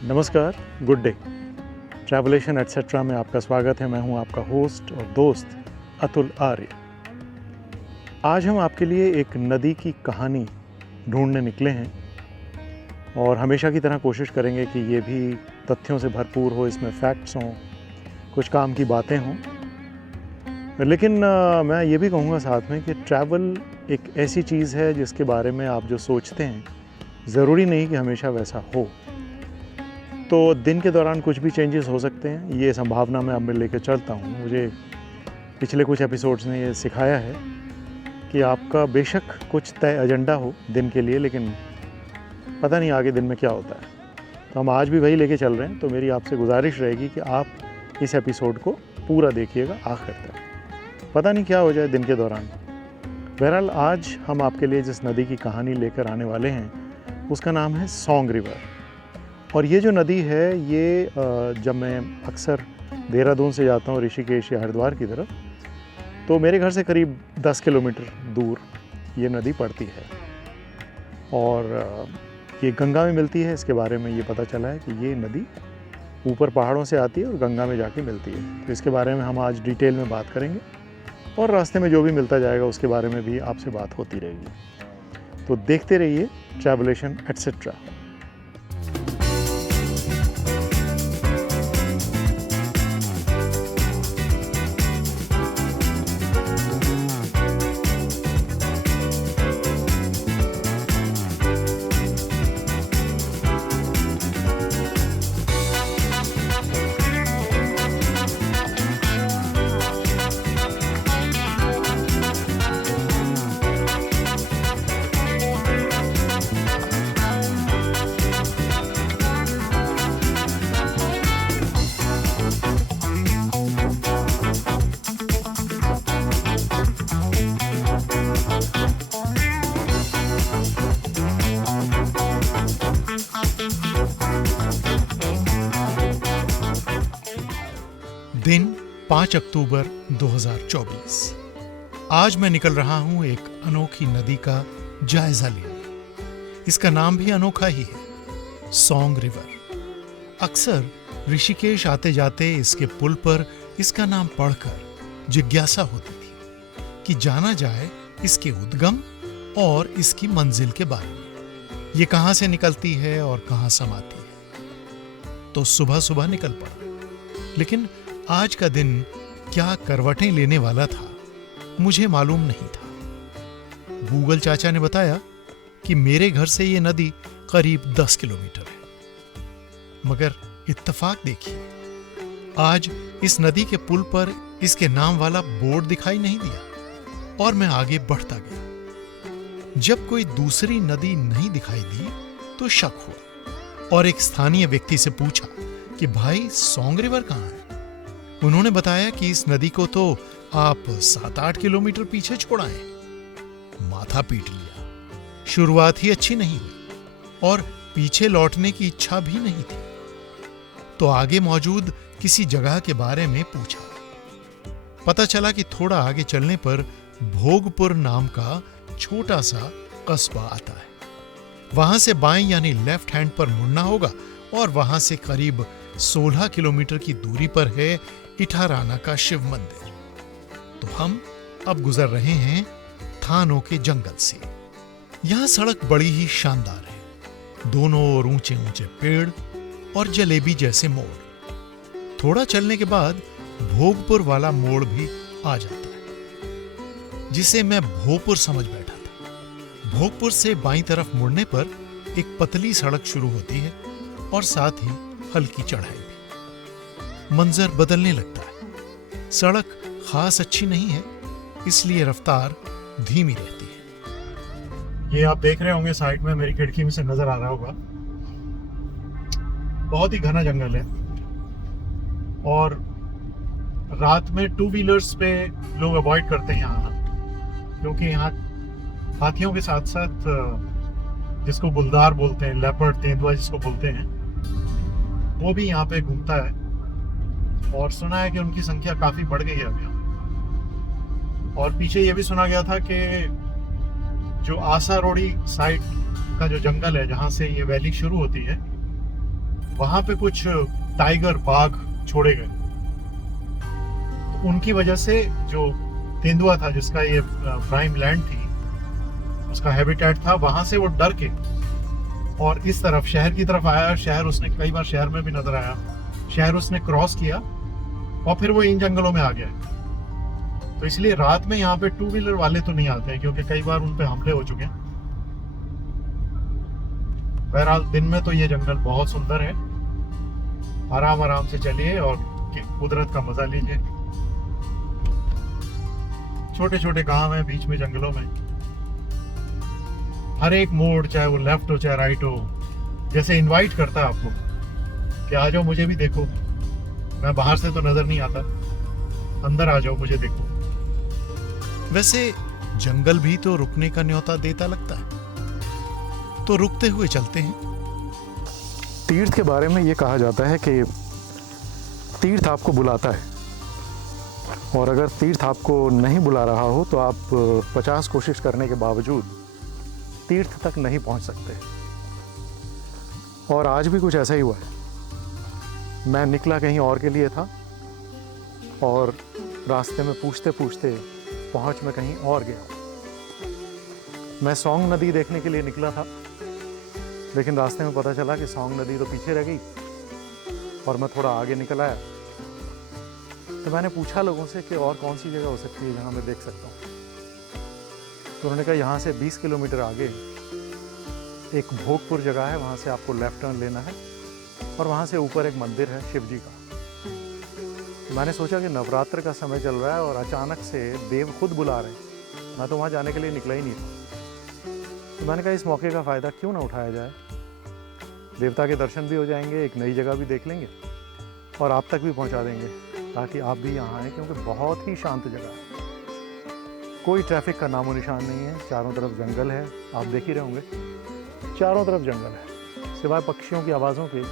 नमस्कार, good day. ट्रैवलेशन etcetera में आपका स्वागत है। मैं हूं आपका होस्ट और दोस्त अतुल आर्य। आज हम आपके लिए एक नदी की कहानी ढूंढने निकले हैं और हमेशा की तरह कोशिश करेंगे कि ये भी तथ्यों से भरपूर हो, इसमें फैक्ट्स हों, कुछ काम की बातें हों। लेकिन मैं ये भी कहूँगा साथ में कि ट्रैवल एक ऐसी चीज़ है जिसके बारे में आप जो सोचते हैं ज़रूरी नहीं कि हमेशा वैसा हो। तो दिन के दौरान कुछ भी चेंजेस हो सकते हैं, ये संभावना मैं अब मैं लेकर चलता हूँ। मुझे पिछले कुछ एपिसोड्स ने ये सिखाया है कि आपका बेशक कुछ तय एजेंडा हो दिन के लिए, लेकिन पता नहीं आगे दिन में क्या होता है। तो हम आज भी वही लेके चल रहे हैं। तो मेरी आपसे गुजारिश रहेगी कि आप इस एपिसोड को पूरा देखिएगा आखिर तक। पता नहीं क्या हो जाए दिन के दौरान। बहरहाल आज हम आपके लिए जिस नदी की कहानी लेकर आने वाले हैं उसका नाम है सोंग रिवर। और ये जो नदी है ये जब मैं अक्सर देहरादून से जाता हूँ ऋषिकेश या हरिद्वार की तरफ, तो मेरे घर से करीब 10 किलोमीटर दूर ये नदी पड़ती है। और ये गंगा में मिलती है। इसके बारे में ये पता चला है कि ये नदी ऊपर पहाड़ों से आती है और गंगा में जाके मिलती है। तो इसके बारे में हम आज डिटेल में बात करेंगे और रास्ते में जो भी मिलता जाएगा उसके बारे में भी आपसे बात होती रहेगी। तो देखते रहिए ट्रैवलेशन एटसेट्रा। दिन 5 अक्टूबर 2024। आज मैं निकल रहा हूं एक अनोखी नदी का जायजा लेने। इसका नाम भी अनोखा ही है, सोंग रिवर। अक्सर ऋषिकेश आते जाते इसके पुल पर इसका नाम पढ़कर जिज्ञासा होती थी कि जाना जाए इसके उद्गम और इसकी मंजिल के बारे में। ये कहां से निकलती है और कहां समाती है। तो सुबह सुबह निकल पड़ा, लेकिन आज का दिन क्या करवटें लेने वाला था मुझे मालूम नहीं था। गूगल चाचा ने बताया कि मेरे घर से ये नदी करीब 10 किलोमीटर है। मगर इत्तेफाक देखिए, आज इस नदी के पुल पर इसके नाम वाला बोर्ड दिखाई नहीं दिया और मैं आगे बढ़ता गया। जब कोई दूसरी नदी नहीं दिखाई दी तो शक हुआ और एक स्थानीय व्यक्ति से पूछा कि भाई सोंग रिवर कहाँ है। उन्होंने बताया कि इस नदी को तो आप 7-8 किलोमीटर पीछे छोड़ आए। माथा पीट लिया। शुरुआत ही अच्छी नहीं हुई और पीछे लौटने की इच्छा भी नहीं थी। तो आगे मौजूद किसी जगह के बारे में पूछा। पता चला कि थोड़ा आगे चलने पर भोगपुर नाम का छोटा सा कस्बा आता है। वहां से बाएं यानी लेफ्ट हैंड पर मुड़ना होगा और वहां से करीब 16 किलोमीटर की दूरी पर है इठाराना का शिव मंदिर। तो हम अब गुजर रहे हैं थानों के जंगल से। यहां सड़क बड़ी ही शानदार है, दोनों ओर ऊंचे ऊंचे पेड़ और जलेबी जैसे मोड़। थोड़ा चलने के बाद भोगपुर वाला मोड़ भी आ जाता है, जिसे मैं भोपुर समझ बैठा था। भोगपुर से बाईं तरफ मुड़ने पर एक पतली सड़क शुरू होती है और साथ ही हल्की चढ़ाई भी। मंजर बदलने लगता है। सड़क खास अच्छी नहीं है, इसलिए रफ्तार धीमी रहती है। ये आप देख रहे होंगे साइड में, मेरी खिड़की में से नजर आ रहा होगा। बहुत ही घना जंगल है और रात में 2 व्हीलर्स पे लोग अवॉइड करते हैं यहाँ, क्योंकि यहाँ हाथियों के साथ साथ जिसको बुलदार बोलते हैं, लेपर्ड, तेंदुआ जिसको बोलते हैं, वो भी यहाँ पे घूमता है। और सुना है कि उनकी संख्या काफ़ी बढ़ गई है अभी। और पीछे ये भी सुना गया था कि जो आसा रोड़ी साइड का जो जंगल है, जहाँ से ये वैली शुरू होती है, वहां पे कुछ टाइगर बाघ छोड़े गए, तो उनकी वजह से जो तेंदुआ था जिसका ये प्राइम लैंड थी, उसका हैबिटेट था, वहां से वो डर के और इस तरफ शहर की तरफ आया। शहर उसने कई बार शहर में भी नजर आया, शहर उसने क्रॉस किया और फिर वो इन जंगलों में आ गया। तो इसलिए रात में यहाँ पे 2 व्हीलर वाले तो नहीं आते हैं, क्योंकि कई बार उन पे हमले हो चुके हैं। बहरहाल दिन में तो ये जंगल बहुत सुंदर है, आराम आराम से चलिए और कुदरत का मजा लीजिए। छोटे छोटे गांव हैं बीच में जंगलों में, हर एक मोड़, चाहे वो लेफ्ट हो चाहे राइट हो, जैसे इनवाइट करता है आपको कि आ जाओ मुझे भी देखो, मैं बाहर से तो नजर नहीं आता, अंदर आ जाओ मुझे देखो। वैसे जंगल भी तो रुकने का न्योता देता लगता है, तो रुकते हुए चलते हैं। तीर्थ के बारे में ये कहा जाता है कि तीर्थ आपको बुलाता है, और अगर तीर्थ आपको नहीं बुला रहा हो तो आप 50 कोशिश करने के बावजूद तीर्थ तक नहीं पहुंच सकते। और आज भी कुछ ऐसा ही हुआ है। मैं निकला कहीं और के लिए था और रास्ते में पूछते पूछते पहुंच में कहीं और गया। मैं सौंग नदी देखने के लिए निकला था, लेकिन रास्ते में पता चला कि सौंग नदी तो पीछे रह गई और मैं थोड़ा आगे निकल आया। तो मैंने पूछा लोगों से कि और कौन सी जगह हो सकती है जहाँ मैं देख सकता हूँ। तो उन्होंने कहा यहाँ से 20 किलोमीटर आगे एक भोगपुर जगह है, वहाँ से आपको लेफ्ट टर्न लेना है और वहाँ से ऊपर एक मंदिर है शिव जी का। तो मैंने सोचा कि नवरात्र का समय चल रहा है और अचानक से देव खुद बुला रहे हैं, मैं तो वहाँ जाने के लिए निकला ही नहीं था। तो मैंने कहा इस मौके का फ़ायदा क्यों ना उठाया जाए, देवता के दर्शन भी हो जाएंगे, एक नई जगह भी देख लेंगे और आप तक भी पहुँचा देंगे, ताकि आप भी यहाँ आएँ, क्योंकि बहुत ही शांत जगह है। कोई ट्रैफिक का नामो निशान नहीं है, चारों तरफ जंगल है, आप देख ही रहे होंगे, चारों तरफ जंगल है सिवाय पक्षियों की आवाज़ों के,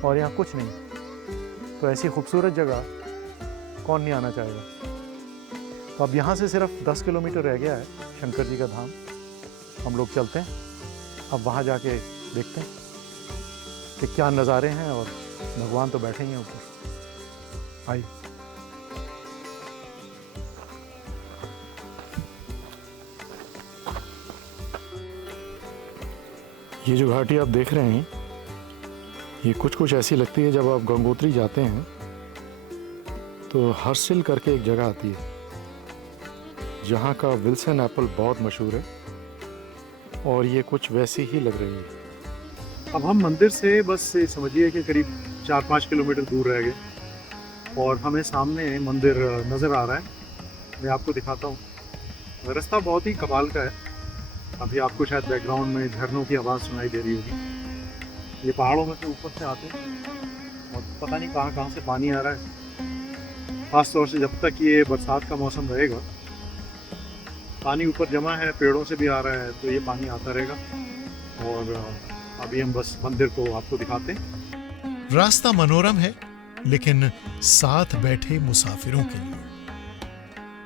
और यहाँ कुछ नहीं। तो ऐसी खूबसूरत जगह कौन नहीं आना चाहेगा। तो अब यहाँ से सिर्फ 10 किलोमीटर रह गया है शंकर जी का धाम, हम लोग चलते हैं अब वहाँ जाके देखते हैं कि क्या नज़ारे हैं, और भगवान तो बैठे ही हैं ऊपर। आइए। ये जो घाटी आप देख रहे हैं, ये कुछ ऐसी लगती है जब आप गंगोत्री जाते हैं तो हर्सिल करके एक जगह आती है जहाँ का विल्सन एप्पल बहुत मशहूर है, और ये कुछ वैसी ही लग रही है। अब हम मंदिर से बस समझिए कि करीब 4-5 किलोमीटर दूर रह गए और हमें सामने मंदिर नज़र आ रहा है। मैं आपको दिखाता हूँ। रास्ता बहुत ही कमाल का है। अभी आपको शायद बैकग्राउंड में झरनों की आवाज़ सुनाई दे रही होगी। ये पहाड़ों में से ऊपर से आते हैं और पता नहीं कहाँ से पानी आ रहा है। ख़ास तौर से जब तक ये बरसात का मौसम रहेगा, पानी ऊपर जमा है, पेड़ों से भी आ रहा है, तो ये पानी आता रहेगा। और अभी हम बस मंदिर को आपको दिखाते हैं। रास्ता मनोरम है, लेकिन साथ बैठे मुसाफिरों के लिए,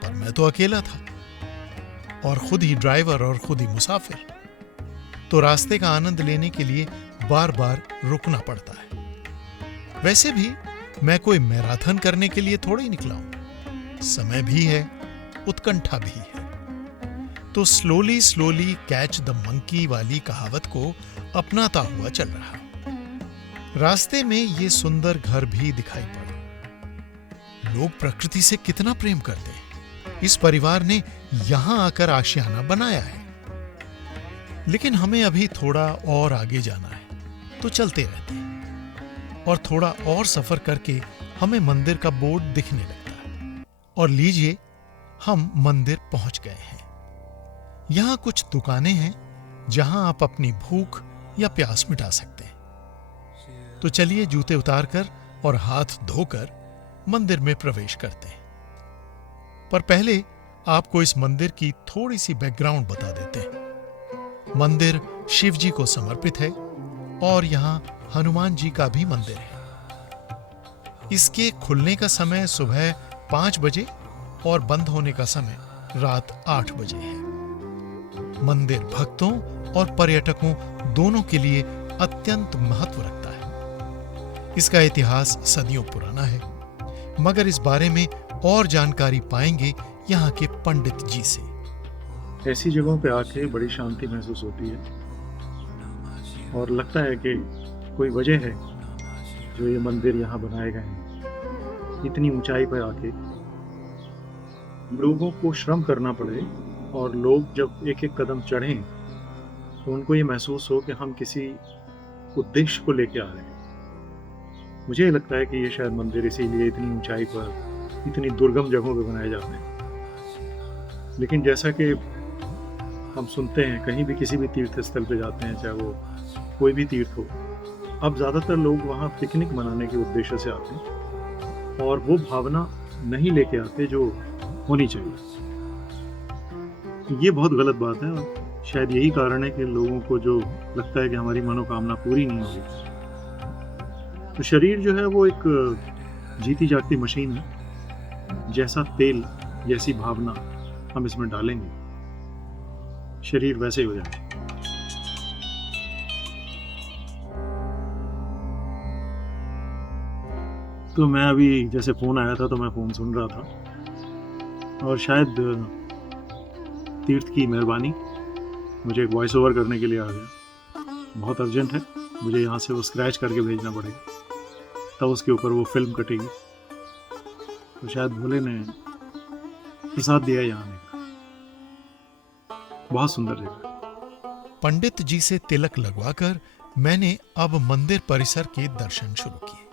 और मैं तो अकेला था और खुद ही ड्राइवर और खुद ही मुसाफिर, तो रास्ते का आनंद लेने के लिए बार बार रुकना पड़ता है। वैसे भी मैं कोई मैराथन करने के लिए थोड़ा ही निकला हूं, समय भी है, उत्कंठा भी है। तो slowly slowly catch the monkey वाली कहावत को अपनाता हुआ चल रहा। रास्ते में ये सुंदर घर भी दिखाई पड़ा। लोग प्रकृति से कितना प्रेम करते हैं। इस परिवार ने यहां आकर आशियाना बनाया है। लेकिन हमें अभी थोड़ा और आगे जाना है, तो चलते रहते हैं। और थोड़ा और सफर करके हमें मंदिर का बोर्ड दिखने लगता है, और लीजिए हम मंदिर पहुंच गए हैं। यहां कुछ दुकानें हैं जहां आप अपनी भूख या प्यास मिटा सकते हैं। तो चलिए जूते उतारकर और हाथ धोकर मंदिर में प्रवेश करते हैं। पर पहले आपको इस मंदिर की थोड़ी सी बैकग्राउंड बता देते हैं। मंदिर शिव जी को समर्पित है और यहाँ हनुमान जी का भी मंदिर है। इसके खुलने का समय सुबह 5 बजे और बंद होने का समय रात 8 बजे है। मंदिर भक्तों और पर्यटकों दोनों के लिए अत्यंत महत्व रखता है। इसका इतिहास सदियों पुराना है, मगर इस बारे में और जानकारी पाएंगे यहाँ के पंडित जी से। ऐसी जगहों पे आके बड़ी शांति महसूस होती है और लगता है कि कोई वजह है जो ये मंदिर यहाँ बनाए गए हैं। इतनी ऊंचाई पर आके लोगों को श्रम करना पड़े और लोग जब एक एक कदम चढ़ें तो उनको ये महसूस हो कि हम किसी उद्देश्य को लेके आ रहे हैं। मुझे ये लगता है कि ये शायद मंदिर इसीलिए इतनी ऊंचाई पर इतनी दुर्गम जगहों पे बनाए जाते हैं। लेकिन जैसा कि हम सुनते हैं, कहीं भी किसी भी तीर्थ स्थल पे जाते हैं, चाहे वो कोई भी तीर्थ हो, अब ज़्यादातर लोग वहाँ पिकनिक मनाने के उद्देश्य से आते हैं और वो भावना नहीं लेके आते जो होनी चाहिए। ये बहुत गलत बात है और शायद यही कारण है कि लोगों को जो लगता है कि हमारी मनोकामना पूरी नहीं होगी। तो शरीर जो है वो एक जीती जागती मशीन है। जैसा तेल, जैसी भावना हम इसमें डालेंगे, शरीर वैसे ही हो जाएगा। तो मैं अभी जैसे फ़ोन आया था तो मैं फ़ोन सुन रहा था और शायद तीर्थ की मेहरबानी मुझे एक वॉइस ओवर करने के लिए आ गया। बहुत अर्जेंट है, मुझे यहाँ से वो स्क्रैच करके भेजना पड़ेगा, तब उसके ऊपर वो फिल्म कटेगी। तो शायद भोले ने प्रसाद दिया यहाँ आने का। बहुत सुंदर जगह। पंडित जी से तिलक लगवाकर मैंने अब मंदिर परिसर के दर्शन शुरू किए।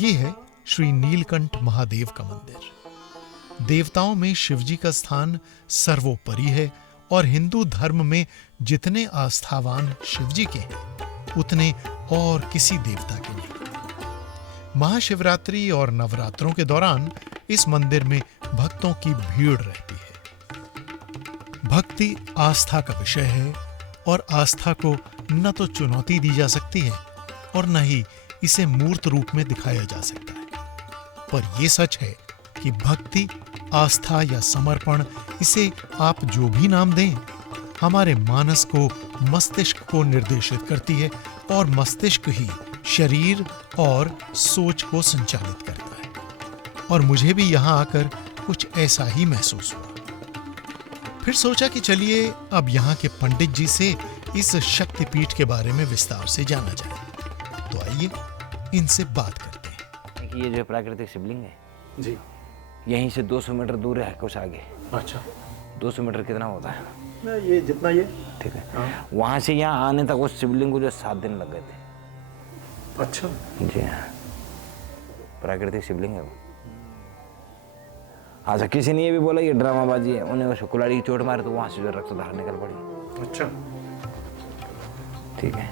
ये है श्री नीलकंठ महादेव का मंदिर। देवताओं में शिवजी का स्थान सर्वोपरि है और हिंदू धर्म में जितने आस्थावान शिवजी के हैं उतने और किसी देवता के नहीं। महाशिवरात्रि और नवरात्रों के दौरान इस मंदिर में भक्तों की भीड़ रहती है। भक्ति आस्था का विषय है और आस्था को न तो चुनौती दी जा सकती है और न ही इसे मूर्त रूप में दिखाया जा सकता है। पर यह सच है कि भक्ति, आस्था या समर्पण, इसे आप जो भी नाम दें, हमारे मानस को, मस्तिष्क को निर्देशित करती है और मस्तिष्क ही शरीर और सोच को संचालित करता है। और मुझे भी यहाँ आकर कुछ ऐसा ही महसूस हुआ। फिर सोचा कि चलिए अब यहाँ के पंडित जी से इस शक्तिपीठ के बारे में विस्तार से जाना जाए। तो आइए इनसे बात करते हैं। ये जो प्राकृतिक शिवलिंग है जी, यहीं से 200 मीटर दूर है, कुछ आगे। अच्छा। 200 मीटर कितना होता है? ये जितना ये ठीक है। हाँ। वहाँ से यहाँ आने तक उस शिवलिंग को जो 7 दिन लग गए थे। अच्छा जी हाँ, प्राकृतिक शिवलिंग है वो। अच्छा, किसी ने ये भी बोला ये ड्रामाबाजी है, उन्हें उस कुल्हाड़ी की चोट मारे तो वहाँ से जो रक्तधार निकल पड़ी। अच्छा, ठीक है।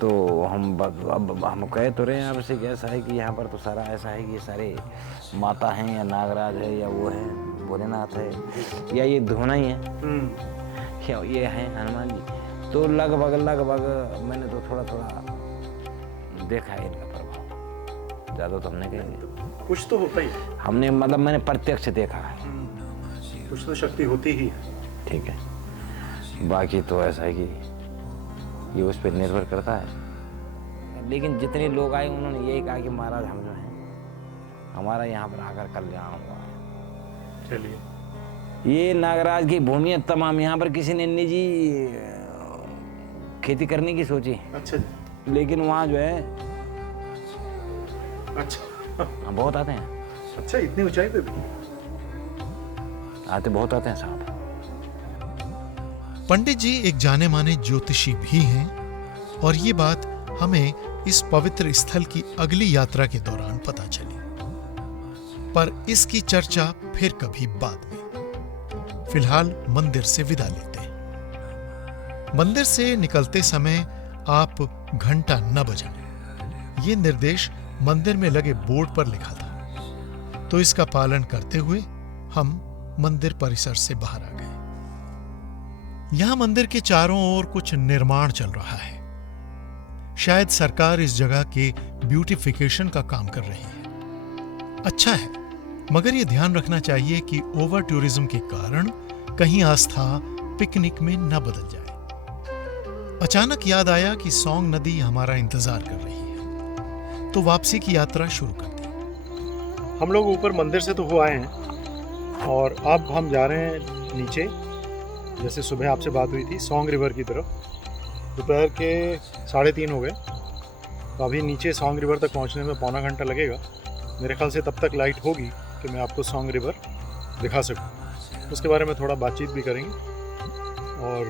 तो अब हम कह तो रहे हैं आपसे कि ऐसा है कि यहाँ पर तो सारा ऐसा है कि ये सारे माता हैं या नागराज है या वो है भोलेनाथ है या ये धोना ही है या ये है हनुमान जी। तो लगभग मैंने तो थोड़ा थोड़ा देखा है इनका प्रभाव। ज़्यादा तो हमने कहेंगे कुछ तो होता ही है। हमने मतलब मैंने प्रत्यक्ष देखा है। कुछ तो शक्ति होती ही है। ठीक है। बाकी तो ऐसा है कि ये उस पर निर्भर करता है। लेकिन जितने लोग आए उन्होंने यही कहा कि महाराज हम जो हैं हमारा यहाँ पर आकर कल्याण हुआ है। चलिए, ये नागराज की भूमि है तमाम, यहाँ पर किसी ने निजी खेती करने की सोची। अच्छा जी। लेकिन वहाँ जो है अच्छा, बहुत आते हैं। अच्छा, इतनी ऊंचाई पे भी आते बहुत आते हैं साहब। पंडित जी एक जाने माने ज्योतिषी भी हैं और ये बात हमें इस पवित्र स्थल की अगली यात्रा के दौरान पता चली। पर इसकी चर्चा फिर कभी बाद में। फिलहाल मंदिर से विदा लेते हैं। मंदिर से निकलते समय आप घंटा न बजाएं, ये निर्देश मंदिर में लगे बोर्ड पर लिखा था। तो इसका पालन करते हुए हम मंदिर परिसर से बाहर आ गए। यहां मंदिर के चारों ओर कुछ निर्माण चल रहा है। शायद सरकार इस जगह के ब्यूटिफिकेशन का काम कर रही है। अच्छा है, मगर यह ध्यान रखना चाहिए कि ओवर टूरिज्म के कारण कहीं आस्था पिकनिक में न बदल जाए। अचानक याद आया कि सोंग नदी हमारा इंतजार कर रही है। तो वापसी की यात्रा शुरू कर दी। हम लोग ऊपर मंदिर से तो हो आए हैं और अब हम जा रहे हैं नीचे। जैसे सुबह आपसे बात हुई थी सोंग रिवर की तरफ। दोपहर के 3:30 हो गए, तो अभी नीचे सोंग रिवर तक पहुंचने में पौना घंटा लगेगा। मेरे ख्याल से तब तक लाइट होगी कि मैं आपको सोंग रिवर दिखा सकूं। उसके बारे में थोड़ा बातचीत भी करेंगे। और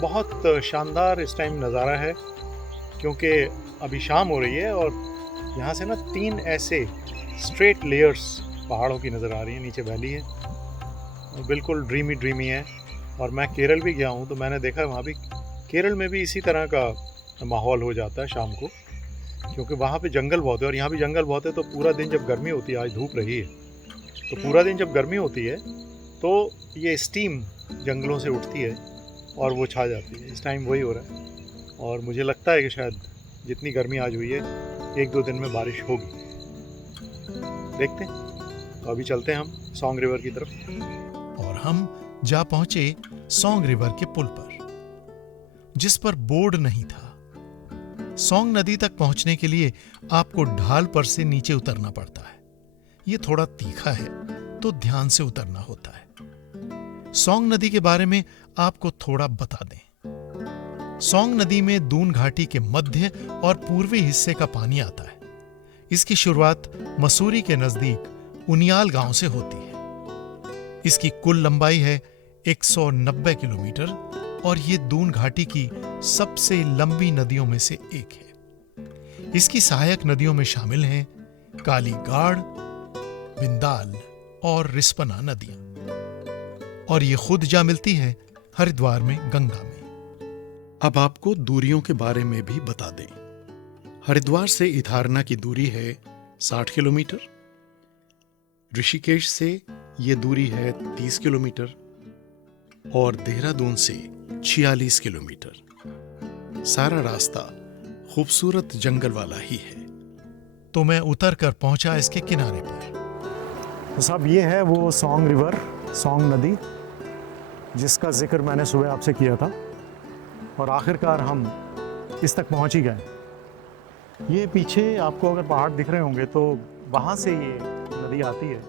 बहुत शानदार इस टाइम नज़ारा है क्योंकि अभी शाम हो रही है और यहाँ से ना 3 ऐसे स्ट्रेट लेयर्स पहाड़ों की नज़र आ रही हैं। नीचे वैली है और बिल्कुल ड्रीमी है। और मैं केरल भी गया हूँ तो मैंने देखा वहाँ भी, केरल में भी इसी तरह का माहौल हो जाता है शाम को, क्योंकि वहाँ पे जंगल बहुत है और यहाँ भी जंगल बहुत है। तो पूरा दिन जब गर्मी होती है, आज धूप रही है, तो पूरा दिन जब गर्मी होती है तो ये स्टीम जंगलों से उठती है और वो छा जाती है। इस टाइम वही हो रहा है और मुझे लगता है कि शायद जितनी गर्मी आज हुई है 1-2 दिन में बारिश होगी। देखते हैं। तो अभी चलते हैं हम सोंग रिवर की तरफ। और हम जा पहुंचे सोंग रिवर के पुल पर, जिस पर बोर्ड नहीं था। सोंग नदी तक पहुंचने के लिए आपको ढाल पर से नीचे उतरना पड़ता है। यह थोड़ा तीखा है तो ध्यान से उतरना होता है। सोंग नदी के बारे में आपको थोड़ा बता दें। सोंग नदी में दून घाटी के मध्य और पूर्वी हिस्से का पानी आता है। इसकी शुरुआत मसूरी के नजदीक उनियाल गांव से होती है। इसकी कुल लंबाई है 190 किलोमीटर और ये दून घाटी की सबसे लंबी नदियों में से एक है। इसकी सहायक नदियों में शामिल हैं काली गाड़, बिंदाल और रिस्पना नदियां। और ये खुद जा मिलती है हरिद्वार में गंगा में। अब आपको दूरियों के बारे में भी बता दें। हरिद्वार से इथारना की दूरी है 60 किलोमीटर। ऋषिकेश से ये दूरी है 30 किलोमीटर और देहरादून से 46 किलोमीटर। सारा रास्ता खूबसूरत जंगल वाला ही है। तो मैं उतर कर पहुंचा इसके किनारे पर। तो साहब ये है वो सोंग रिवर, सोंग नदी, जिसका जिक्र मैंने सुबह आपसे किया था और आखिरकार हम इस तक पहुंच ही गए। ये पीछे आपको अगर पहाड़ दिख रहे होंगे तो वहाँ से ये नदी आती है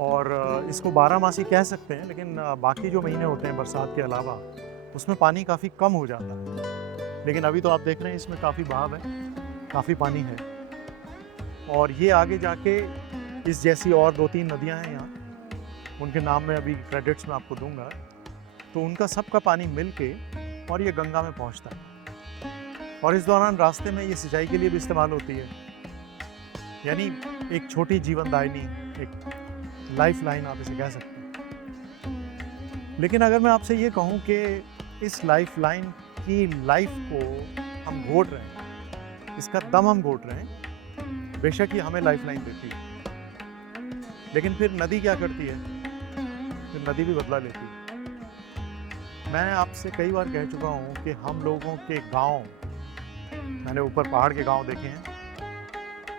और इसको 12मासी कह सकते हैं, लेकिन बाकी जो महीने होते हैं बरसात के अलावा उसमें पानी काफ़ी कम हो जाता है। लेकिन अभी तो आप देख रहे हैं इसमें काफ़ी बहाव है, काफ़ी पानी है। और ये आगे जाके इस जैसी और 2-3 नदियां हैं यहाँ, उनके नाम मैं अभी क्रेडिट्स में आपको दूंगा। तो उनका सबका पानी मिल के और ये गंगा में पहुँचता है। और इस दौरान रास्ते में ये सिंचाई के लिए भी इस्तेमाल होती है, यानी एक छोटी जीवनदायिनी, एक लाइफ लाइन आप इसे कह सकते हैं। लेकिन अगर मैं आपसे ये कहूँ कि इस लाइफ लाइन की लाइफ को हम घोट रहे हैं, इसका दम हम घोट रहे हैं, बेशक ये हमें लाइफ लाइन देती है, लेकिन फिर नदी क्या करती है? फिर नदी भी बदला लेती है। मैं आपसे कई बार कह चुका हूँ कि हम लोगों के गांव, मैंने ऊपर पहाड़ के गांव देखे हैं,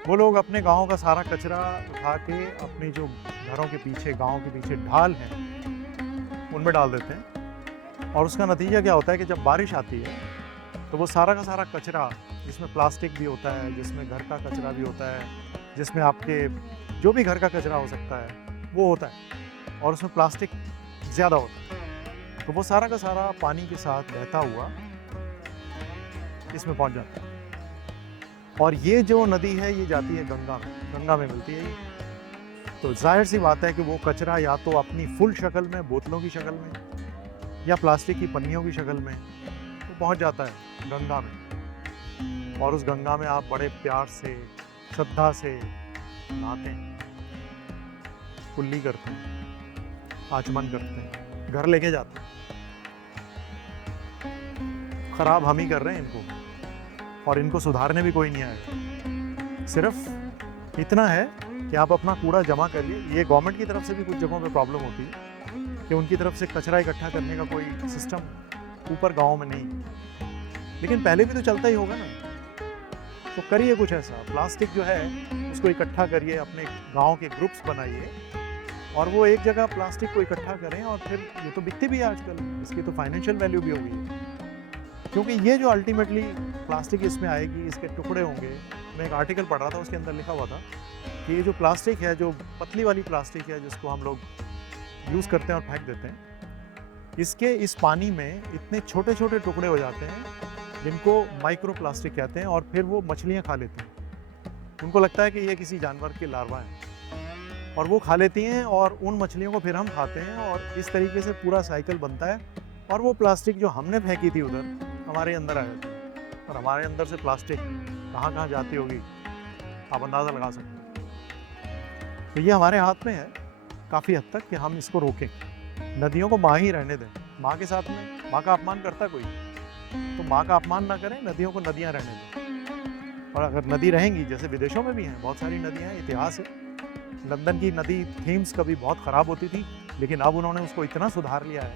वो लोग अपने गांव का सारा कचरा उठा के अपने जो घरों के पीछे, गांव के पीछे ढाल हैं, उनमें डाल देते हैं। और उसका नतीजा क्या होता है कि जब बारिश आती है तो वो सारा का सारा कचरा, जिसमें प्लास्टिक भी होता है, जिसमें घर का कचरा भी होता है, जिसमें आपके जो भी घर का कचरा हो सकता है वो होता है, और उसमें प्लास्टिक ज़्यादा होता है, तो वो सारा का सारा पानी के साथ बहता हुआ इसमें पहुंच जाता है। और ये जो नदी है ये जाती है गंगा में, गंगा में मिलती है ये। तो जाहिर सी बात है कि वो कचरा या तो अपनी फुल शक्ल में, बोतलों की शक्ल में, या प्लास्टिक की पन्नियों की शक्ल में तो पहुंच जाता है गंगा में। और उस गंगा में आप बड़े प्यार से, श्रद्धा से नहाते हैं, कुल्ली करते हैं, आचमन करते हैं, घर लेके जाते हैं। खराब हम ही कर रहे हैं इनको, और इनको सुधारने भी कोई नहीं आएगा। सिर्फ इतना है कि आप अपना कूड़ा जमा करिए। ये गवर्नमेंट की तरफ से भी कुछ जगहों पे प्रॉब्लम होती है कि उनकी तरफ से कचरा इकट्ठा करने का कोई सिस्टम ऊपर गाँव में नहीं, लेकिन पहले भी तो चलता ही होगा ना। तो करिए कुछ ऐसा, प्लास्टिक जो है उसको इकट्ठा करिए, अपने गांव के ग्रुप्स बनाइए और वो एक जगह प्लास्टिक को इकट्ठा करें। और फिर ये तो बिकती भी है आजकल, इसकी तो फाइनेंशियल वैल्यू भी हो गई है, क्योंकि ये जो अल्टीमेटली प्लास्टिक इसमें आएगी, इसके टुकड़े होंगे, मैं एक आर्टिकल पढ़ रहा था, उसके अंदर लिखा हुआ था कि ये जो प्लास्टिक है, जो पतली वाली प्लास्टिक है जिसको हम लोग यूज़ करते हैं और फेंक देते हैं, इसके इस पानी में इतने छोटे छोटे टुकड़े हो जाते हैं जिनको माइक्रो प्लास्टिक कहते हैं, और फिर वो मछलियाँ खा लेती हैं। उनको लगता है कि ये किसी जानवर के लार्वा हैं और वो खा लेती हैं, और उन मछलियों को फिर हम खाते हैं, और इस तरीके से पूरा साइकिल बनता है। और वो प्लास्टिक जो हमने फेंकी थी उधर हमारे अंदर आ जाती है, और हमारे अंदर से प्लास्टिक कहाँ कहाँ जाती होगी आप अंदाज़ा लगा सकते हैं। तो ये हमारे हाथ में है काफ़ी हद तक कि हम इसको रोकें, नदियों को माँ ही रहने दें। माँ के साथ में माँ का अपमान करता कोई, तो माँ का अपमान ना करें, नदियों को नदियाँ रहने दें। और अगर नदी रहेंगी, जैसे विदेशों में भी हैं बहुत सारी नदियाँ हैं, इतिहास है। लंदन की नदी थेम्स कभी बहुत ख़राब होती थी, लेकिन अब उन्होंने उसको इतना सुधार लिया है,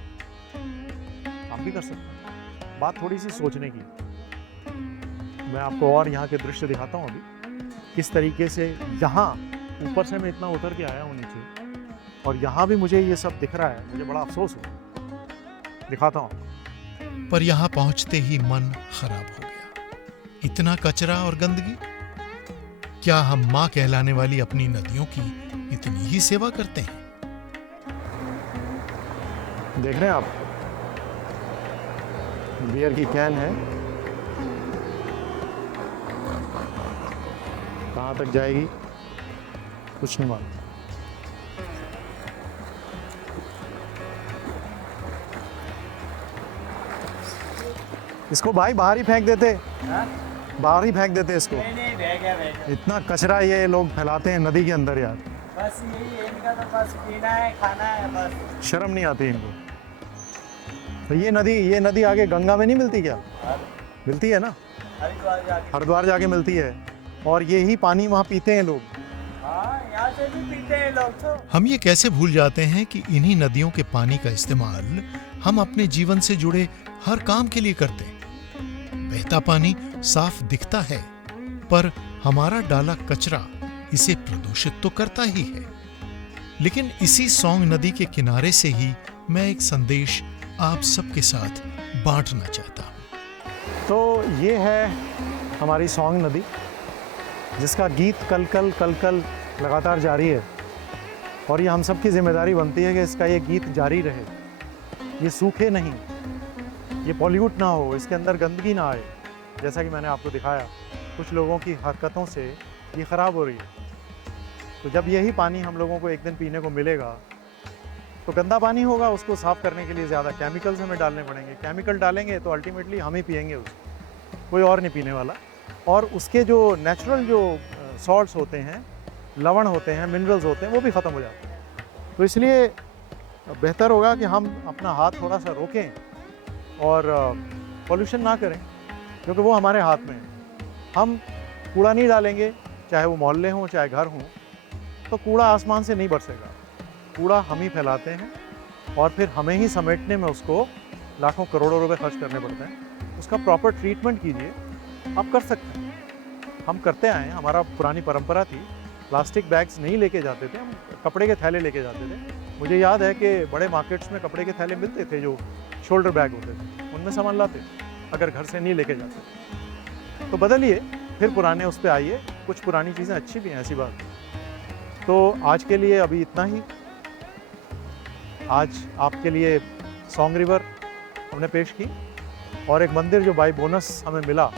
हम भी कर सकते हैं। बात थोड़ी सी सोचने की। मैं आपको और यहाँ के दृश्य दिखाता हूँ अभी, किस तरीके से यहाँ ऊपर से मैं इतना उतर के आया हूँ नीचे, और यहाँ भी मुझे ये सब दिख रहा है, मुझे बड़ा अफसोस हो। दिखाता हूँ। पर यहाँ पहुंचते ही मन खराब हो गया। इतना कचरा और गंदगी। क्या हम मां कहलाने वाली अपनी नदियों की इतनी ही सेवा करते हैं? देख रहे हैं आप, बियर की कैन है, कहाँ तक जाएगी कुछ नहीं मालूम। इसको भाई बाहर ही फेंक देते, बाहर ही फेंक देते इसको। नहीं रह गया। इतना कचरा ये लोग फैलाते हैं नदी के अंदर यार, बस यही है इनका, तो बस पीना है, खाना है, बस। शर्म नहीं आती इनको। तो ये नदी आगे गंगा में नहीं मिलती क्या? मिलती है ना, हरिद्वार जाके मिलती है, और यही पानी वहाँ पीते हैं लोग। हाँ, यहाँ से भी पीते हैं लोग तो। हम ये कैसे भूल जाते हैं कि इन्हीं नदियों के पानी का इस्तेमाल हम अपने जीवन से जुड़े हर काम के लिए करते हैं। बहता पानी साफ दिखता है, पर हमारा डाला कचरा इसे प्रदूषित तो करता ही है। लेकिन इसी सौंग नदी के किनारे से ही मैं एक संदेश आप सबके साथ बांटना चाहता हूं। तो ये है हमारी सौंग नदी, जिसका गीत कल कल लगातार जारी है, और ये हम सब की जिम्मेदारी बनती है कि इसका ये गीत जारी रहे, ये सूखे नहीं, ये पॉल्यूट ना हो, इसके अंदर गंदगी ना आए। जैसा कि मैंने आपको दिखाया, कुछ लोगों की हरकतों से ये ख़राब हो रही है। तो जब यही पानी हम लोगों को एक दिन पीने को मिलेगा, तो गंदा पानी होगा, उसको साफ़ करने के लिए ज़्यादा केमिकल्स हमें डालने पड़ेंगे। केमिकल डालेंगे तो अल्टीमेटली हम ही पिएंगे उसको, कोई और नहीं पीने वाला। और उसके जो नेचुरल जो सॉल्ट्स होते हैं, लवण होते हैं, मिनरल्स होते हैं, वो भी ख़त्म हो जाते हैं। तो इसलिए बेहतर होगा कि हम अपना हाथ थोड़ा सा रोकें और पॉल्यूशन ना करें, क्योंकि वो हमारे हाथ में है। हम कूड़ा नहीं डालेंगे, चाहे वो मोहल्ले हों चाहे घर हों, तो कूड़ा आसमान से नहीं बरसेगा। कूड़ा हम ही फैलाते हैं, और फिर हमें ही समेटने में उसको लाखों करोड़ों रुपए खर्च करने पड़ते हैं। उसका प्रॉपर ट्रीटमेंट कीजिए, आप कर सकते हैं। हम करते आए हैं, हमारा पुरानी परंपरा थी। प्लास्टिक बैग्स नहीं लेके जाते थे, हम कपड़े के थैले लेके जाते थे। मुझे याद है कि बड़े मार्केट्स में कपड़े के थैले मिलते थे जो शोल्डर बैग होते थे, उनमें सामान लाते अगर घर से नहीं लेके जाते। तो बदलिए, फिर पुराने उस पर आइए। कुछ पुरानी चीज़ें अच्छी भी हैं, ऐसी बात नहीं। तो आज के लिए अभी इतना ही। आज आपके लिए सौंग रिवर हमने पेश की, और एक मंदिर जो बाय बोनस हमें मिला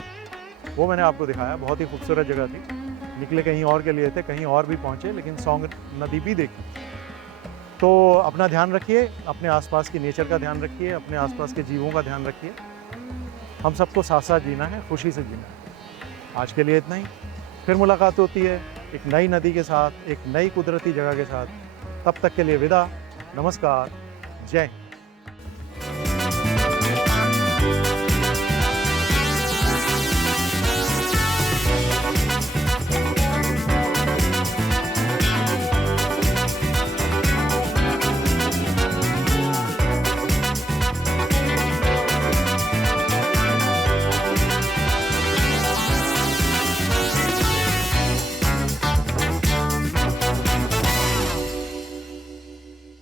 वो मैंने आपको दिखाया। बहुत ही खूबसूरत जगह थी। निकले कहीं और के लिए थे, कहीं और भी पहुँचे, लेकिन सौंग नदी भी देखी। तो अपना ध्यान रखिए, अपने आसपास की नेचर का ध्यान रखिए, अपने आसपास के जीवों का ध्यान रखिए। हम सबको साथ साथ जीना है, खुशी से जीना है। आज के लिए इतना ही। फिर मुलाकात होती है एक नई नदी के साथ, एक नई कुदरती जगह के साथ। तब तक के लिए विदा, नमस्कार, जय हिंद।